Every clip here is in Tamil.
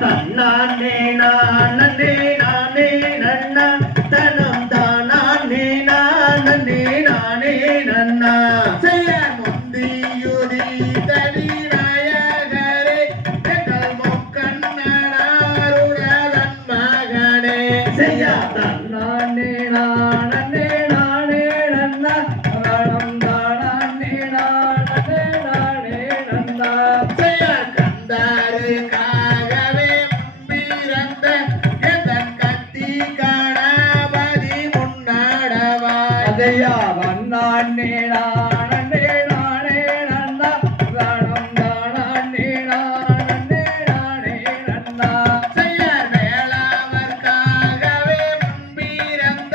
தன்னானே நானே நானே நன்னா தனம் தானே நானே நானே நன்னா செய்ய முந்தியுதி தனி நாயகரே எங்கள் முக்கண்ணனாருடன் மகனே செய்ய தன்னானே நானே நானே நன்னா தனம் தானே நானே நானே நன்னா செய்ய கந்தாரு வண்ணானே நானே நானே நன்னா தானம் தானே நானே நானே நன்னா செய்ய வேளாவர்க்காகவே முன்பிறந்த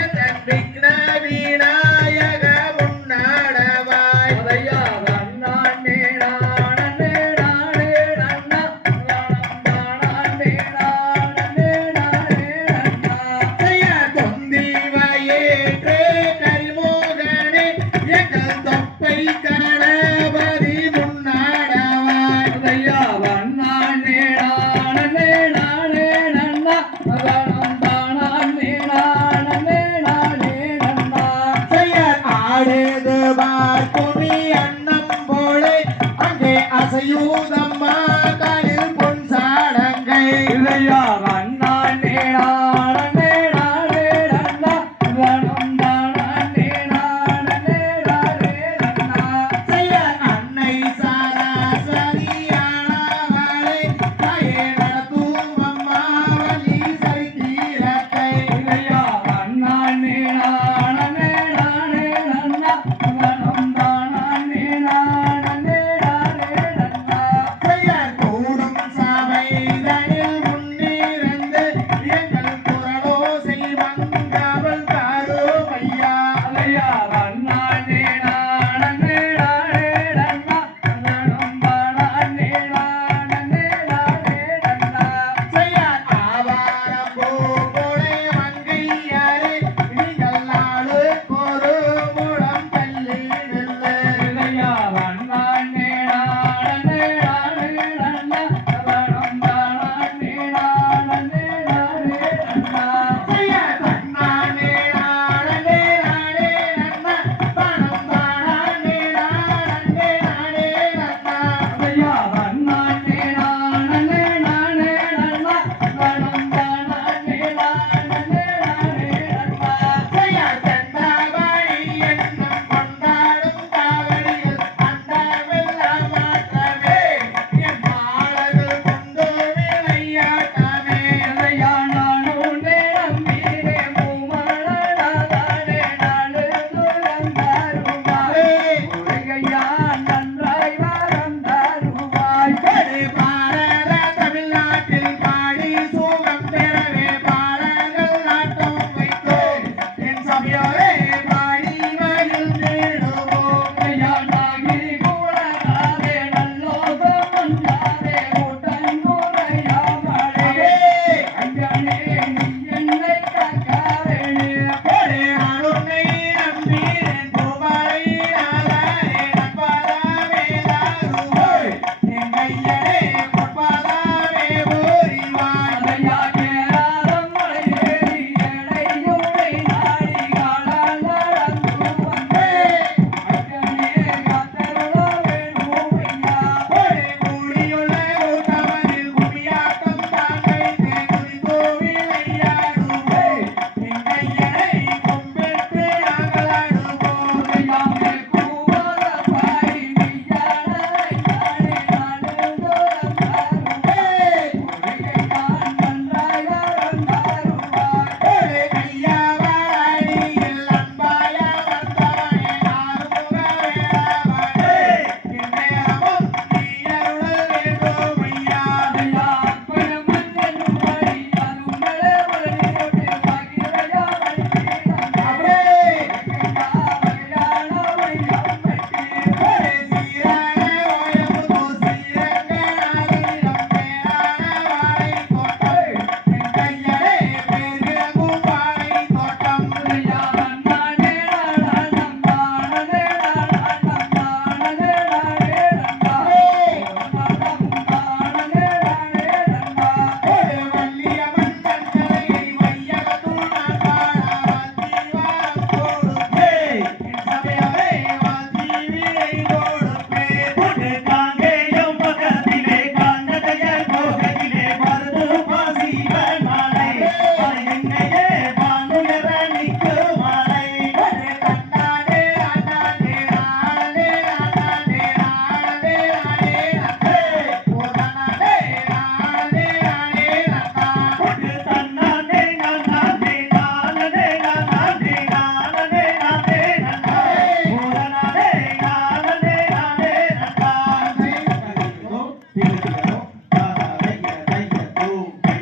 எதன் விக்ன விநாயக முன்னாடவாய் அதையா வண்ணானே நானே நானே நன்னா தானம் தானே நானே நானே நன்னா செய்ய தொந்திவையே கணபதி முன்னாடவாய் அதையா வண்ணானே நானே நானே நன்னா தானம் தானே நானே நானே நன்னா செய்ய ஆடேது பார்க்குமி அன்னம் போலே அங்கே அசையூதம்மா காலில் பொன் சாடங்கை இதையா வண்ணானே நானே நானே நன்னா தானம் தானே நானே நானே நன்னா செய்ய அன்னை சரஸ்வதியானவளை தாயே நடத்தும் அம்மா வள்ளி சரித்திரத்தை இதையா வண்ணானே நானே நானே நன்னா தானம் தானே நானே நானே நன்னா செய்ய கூடும் சபைதனில் முன்னிருந்து எங்கள் குரலோசை மங்கவள் தாரும் ஐயா அலையா